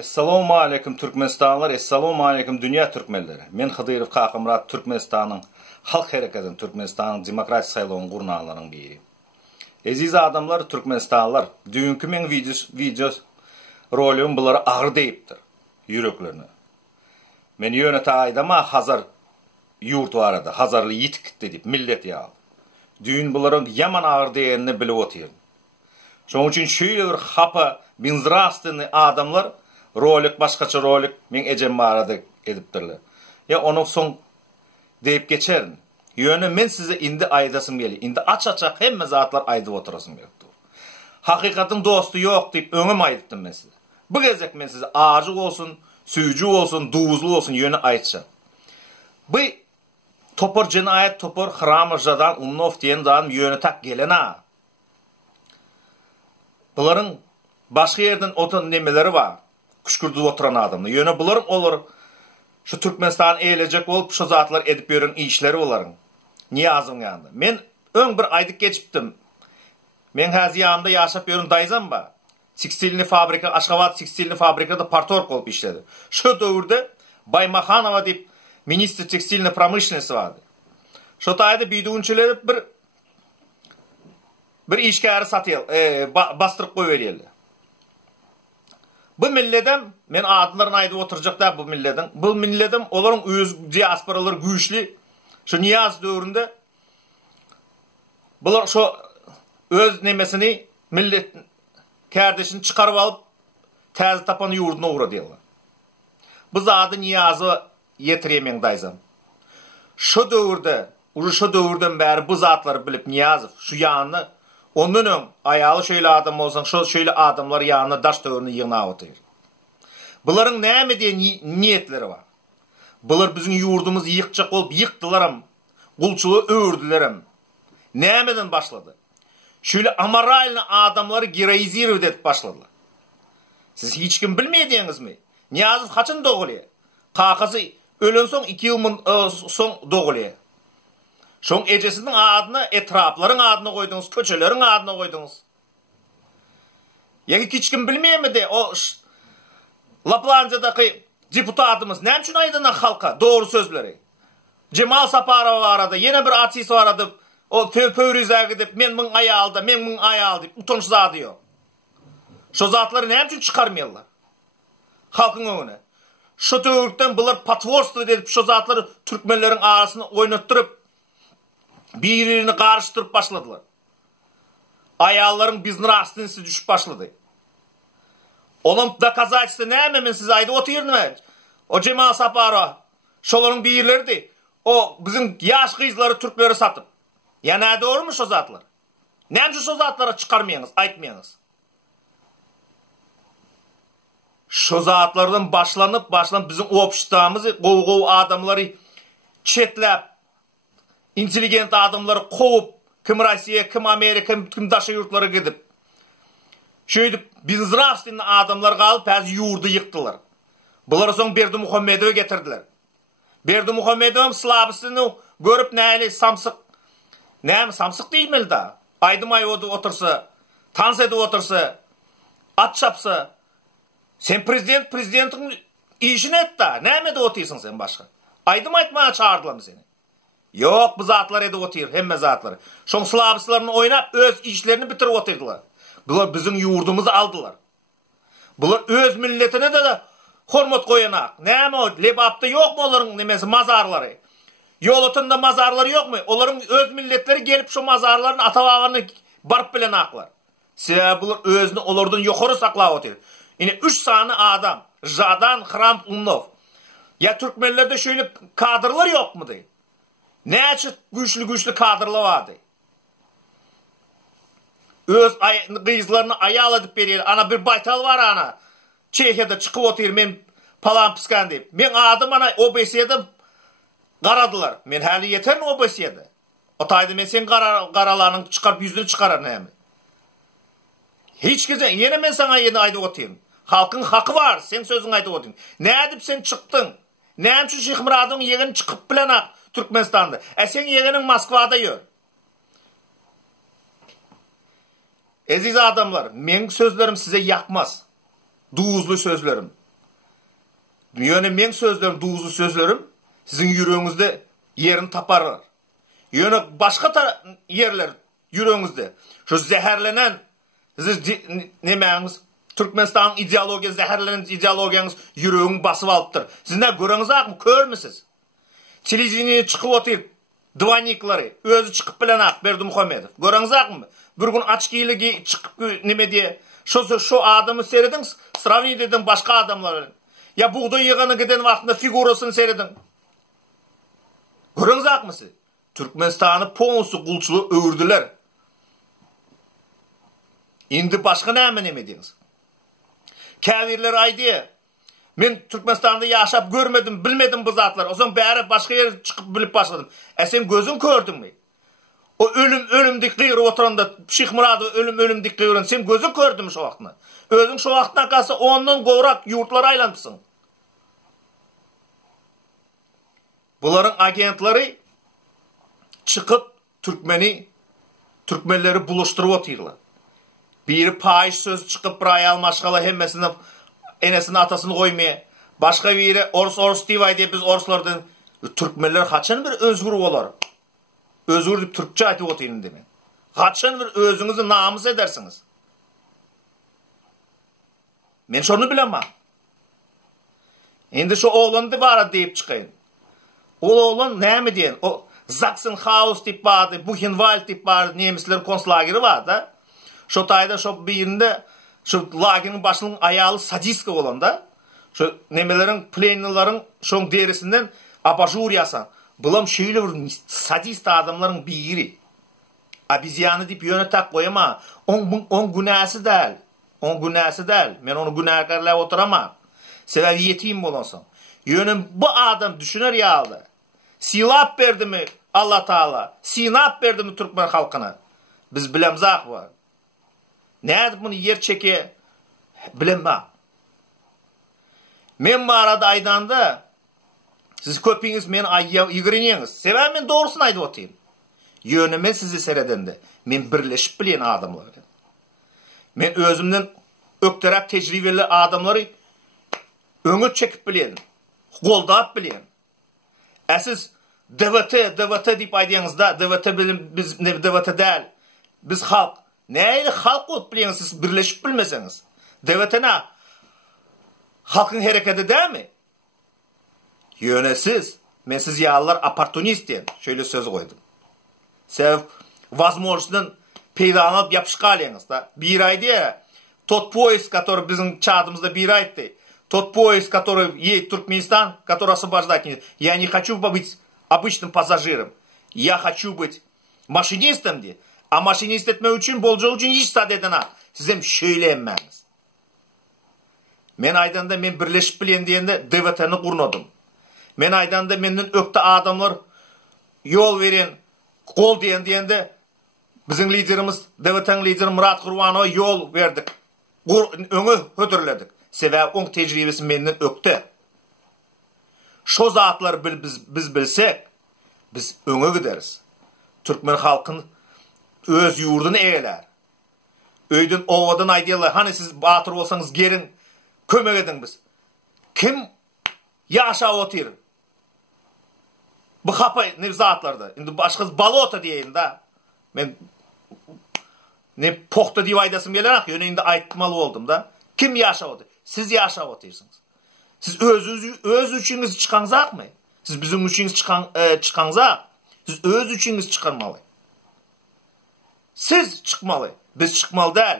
Assalamu alaikum Türkmenistanlar, assalamu alaikum dünya Türkmenleri. Men Hıdyrov Kakımrat Türkmenistan'ın halk harekatının, Türkmenistan'ın demokratik sayılığın kurnağlarının biri. Aziz adamlar, Türkmenistanlar, dünkü men video rolüm bunları ağır deyiptir, yüreklerini. Men yönete aydama hazır yurt vardı, hazırlı yitik deyip millet yağlı. Düğün bunların yaman ağır değerini bilip oturuyor. Şoň üçin şöyle bir hapa binzrastını adamlar rolik başkaça rolik men ejem barada edipdirler. Ya onu soň deyip geçerin. Yöne men size indi aydasım geli. Indi aç-açak hemme zatlar aydyp oturasım geldi. Hakikatin dostu yok deyip öňüm aydypdym men size. Bu gezek men size ağacık olsun, süýjü olsun, duuzlu olsun yöne aytçam. Bu topor cinayet topor Hramırjadan Umnov diýen zat yöne tak gelena. Buların başka yerden otan nemeleri var. Kuşkurdu oturan adamlar. Yöne buların olur. Şu Türkmenistan eğilecek olup şu zatlar edip yörün işleri oların. Niye azım yandı? Men ön bir aydık geçiptim. Men hazi yanında yaşap yörün dayzam ba. Tekstilini fabrika, Aşgabat tekstilini fabrikada partorg olup işledi. Şu dövrde Baymakhanova deyip ministr tekstilini pramышленности vardı. Şu tayda büyüdüğünçüleri bir işgari satıyal, bastırıp koy veriyeli. Bu milletim, men adlarını aydı oturacak da bu milletim. Bu milletim, onların öz diasporaları güçlü. Şu Niyaz dövründe, bunlar şu öz nemesini, millet kardeşini çıkarıp alıp, təzi tapan yurduna uğra diyorlar. Bu zadı Niyaz'ı yetiremen dayzam. Şu dövrde, şu dövrden beri bu zatları bilip Niyaz'ı, şu yanını, ondan ön ayalı şöyle adam olsan, şöyle adamlar yanına daş dövrünü yığına oturuyor. Bunların näme diye niyetleri var. Bunlar bizim yurdumuz yıkacak olup yıktılarım, kulçuluğu öğürdülerim. Nämeden başladı? Şöyle amoralini adamları geroizirov edip başladılar. Siz hiç kim bilmediğiniz mi? Niyazov kaçın doğuluyor? Kakası ölen son 2 yıl son doğuluyor. Şoň ejesinin adını etrapların adını koydunuz, köçelerin adını koydunuz. Yani hiç kim bilmeyemedi o Laplandiyadaki deputatımız ne için aydınan halka doğru sözleri. Cemal Saparov aradı, yine bir artist aradı. O pöyrize gidip men mın ayaldı, men mın ayaldı, utanç zat diyor. Şu zatları ne için çıkarmıyorlar? Halkın önüne. Şu tövürkten bunlar patvorstvo edip şu zatları Türkmenlerin arasını oynattırıp biririni karıştırıp başladılar. Ayalların biznin rastınızı düşüp başladı. Onun doказательства näme men size aydı oturýarmy? O Cemal Saparov, şolaryň birlerdi. O bizim yaş kızları Türkleri satıp. Ya näde doğru şu zatlar? Näme şu zatlara çıkarmaýyňyz, aýtmaýyňyz? Şu zatlardan başlanıp bizim opştamızı, gow adamları çetlep, intelligent adamları kovup, kim Rusya, kim Amerika, kim daşa yurtlara gidip, şöyle biz rastında adamlar kalıp az yurdu yıktılar. Bunları son Berdimuhamedov'a getirdiler. Berdimuhamedov slabısını görüp näli samsık, näme samsık değilmeli da, aydım ay otursa, tans edip otursa, at çapsa, sen prezidentin işini et da, näme de otuyorsun sen başka? Aydım aytmaya çağırdılar mı seni? Yok bu zatlar edip oturuyor, hemme zatları. Şoň slabıslarını oynap, öz işlerini bitirip oturdular. Bunlar bizim yurdumuzu aldılar. Bunlar öz milletine de hormat koyanak. Näme o? Lebapda yok mu onların nemesi mazarları? Yolutunda mazarları yok mu? Onların öz milletleri gelip şu mazarların atavalarını barıp bilen aklar. Sebäbi bunlar özünü olardan yokarı saklap oturuyor. Yine 3 sany adam, Jadan, Hram, Umnov. Ya Türkmenlerde şöyle kadrlar yok mu diye? Näçe güçlü kadrlar vardı? Öz kızlarını ayal edip beriyor. Ana bir baytal var ana. Çekya'da çıkıp oturuyor men palan pıskan deyip. Men adım ana OBS'de karadılar. Men hali yeter mi OBS'de? O taydı men sen karalarının çıkarıp yüzünü çıkarar näme? Hiç güzel. Yine men sana yeni ayda oturuyorum. Halkın hakkı var. Sen sözün ayda oturuyorsun. Ne edip sen çıktın? Ne için Şeyh Murad'ın yeğeni çıkıp bilen Türkmenistan'da. Sen yeğenin Moskva'da yiyor. Aziz adamlar, men sözlerim size yakmaz. Duuzlu sözlerim. Yöne men sözlerim, duuzlu sözlerim sizin yüreğinizde yerini taparlar. Yöne başka yerler yüreğinizde. Şu zehirlenen nemeğiniz Türkmenistan'ın ideologiyası, zehirlenen ideologiyanız yüreğini basıp alıptır. Siz ne görüңüz mı? Körmüsüz? Televizyonaya çıkıp otur, divanikleri, özü çıkıp bilen ak, Berdimuhamedov. Görüңüz mı? Bir gün aç giyili çıkıp neme diye, şu adamı seyredin, sravnit edin başka adamları. Ya buğday yığını giden vaktinde figurasını seyredin. Görüңüz mı siz? Türkmenistan'ı ponsu kulçulu öğürdüler. Indi başka neme diyiniz? Kavirler aydı. Men Türkmenistan'da yaşap görmedim, bilmedim bu zatlar. O zaman bari başka yere çıkıp bilip başladım. Sen gözün gördün mü? O ölüm dikliyor oturanda, Şeyh Murad ölüm dikliyor. Sen gözün gördün mü şu vaktına? Özün şu vaktına kalsa ondan govrak yurtlara aylantırsın. Bunların agentleri çıkıp Türkmenleri buluşturup oturuyorlar. Biri payış söz çıkıp buraya almaşkalı hemmesini enesini atasını koymaya. Başka biri Ors divay diye biz Orslardan Türkmenler kaçan bir özgür olar. Özgür deyip Türkçe aytıp oturun demek. Kaçan bir özünüzü namus edersiniz. Men şunu bilemem. Şimdi şu oğlanı var deyip çıkayım. O oğlan ne mi diyen? O Sachsenhaus tip vardı, Buchenwald tip vardı, Nemislerin konslageri vardı. Şu tayda şu birinde şu lagerin başının ayağı sadistka olan da şu nemelerin plenlilerin şu derisinden abajur yasan. Bulam şöyle bir sadist adamların biri. Abizyanı deyip yönetek koyama. On günahsı değil. On günahsı değil. Men onu günahkarlığa oturamam. Sebebi yeteyim bolansam. Yönüm bu adam düşünür ya aldı. Silap verdi mi Allah Teala? Sinap verdi mi Türkmen halkına? Biz bilemzak var. Ne bunu yer çeke bilemem. Men bu arada aydanda siz köpüğünüz men yigiriniğiniz. Sebebi men doğrusunu aydı otayım. Yönüme sizi seyredende. Men birleşip bilen adamlar. Men özümden ökterek tecrübeli adamları öngü çekip bilen. Qoldap bilen. Siz DVT deyip aydığınızda DVT bilim biz ne DVT değil. Biz halk. Neyle halk olup bileniz siz birleşip bilmeseniz. DVT ne? Halkın hareketi değil mi? Yönesiz. Men siz yağlılar opportunist diyen. Şöyle söz koydum. Sebep возможностьдан peydalanıp yapışık alıyınız da. Bir ay diye тот поезд, который bizim çağımızda bir aydı. Тот поезд, который едет в Туркменистан, который освобождать не... Я не хочу быть обычным пассажиром. Я хочу быть машинистом diye. A maşinist etme için, bolca için hiç sadedena. Sizem şöyle emmeniz. Men aydanda men birleşip bilen diyende DVT'ni kurnadım. Men aydanda menden ökte adamlar yol veren, kol diyende bizim liderimiz, DVT'nin lideri Murat Kurbanova yol verdik. Öngü hötürledik. Sebebi on tecrübesi menden ökte. Şu zatları biz bilsek, biz öngü gideriz. Türkmen halkın öz yurdunu eğler. Öydün ovadan aydiyalar. Hani siz batır olsanız gerin, kömek edin biz. Kim yaşa oturun? Bu kapı ne zatlarda. Şimdi başkası balota diyeyim da. Ben ne pohta diye aydasım gelerak yönünde aytmalı oldum da. Kim yaşa otur? Siz yaşa otursunuz. Siz öz üçünüz çıkanzak mı? Siz bizim üçünüz çıkanzak. Siz öz üçünüz çıkarmalı. Siz çıkmalı. Biz çıkmalı değil.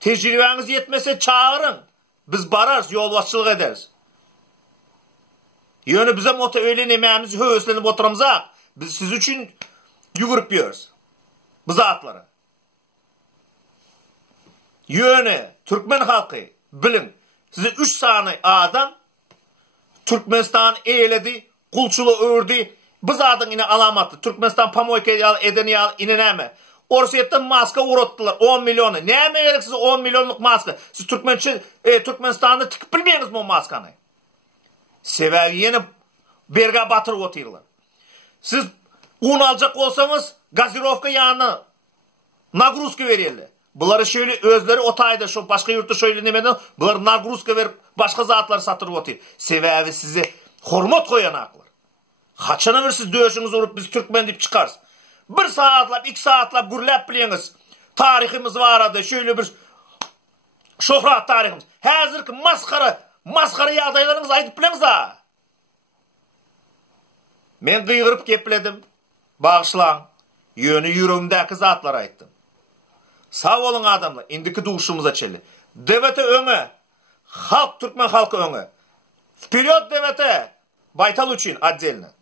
Tecrübeniz yetmese çağırın. Biz bararız, yolbaşçılık ederiz. Yönü bize öyle emeğimizi höğüslenip oturamızak. Biz siz için yugurip yiyoruz. Bu zatları. Yönü, Türkmen halkı bilin. Size 3 tane adam Türkmenistan eyledi, kulçulu ördü. Bu zatın yine alamatı. Türkmenistan pamoyka edeni ineneme. Orsiyetten maska uğrattılar 10 milyonu. Ne gerek size 10 milyonluk maska? Siz Türkmenistan'da tıkıp bilmeyiniz mi o maskanı? Sebebi yeni berga batırıp oturuyorlar. Siz un alacak olsanız gazirovka yağını nagruzka verirler. Bunları şöyle özleri otayda şu başka yurtta şöyle demeden bunları nagruzka verip başka zatlar satırıp oturuyor. Sebebi sizi hormat koyan aklar. Haçana bir siz dövüşünüz olup biz Türkmen deyip çıkarız. 1 saatlap, 2 saatlap gürlep bileniz. Tarihimiz var adı, şöyle bir şöhrat tarihimiz. Hazırki maskara yağdaylarınız aydıp bileniz ha. Men kıygırıp kepledim. Bağışlan. Yönü yüreğimdeki zatlar aytdım. Sağ olun adamlar. İndiki duşumuza çeli. Devete öňe. Halk Türkmen halkı öňe. Вперед devete. Baytal üçün отдельно.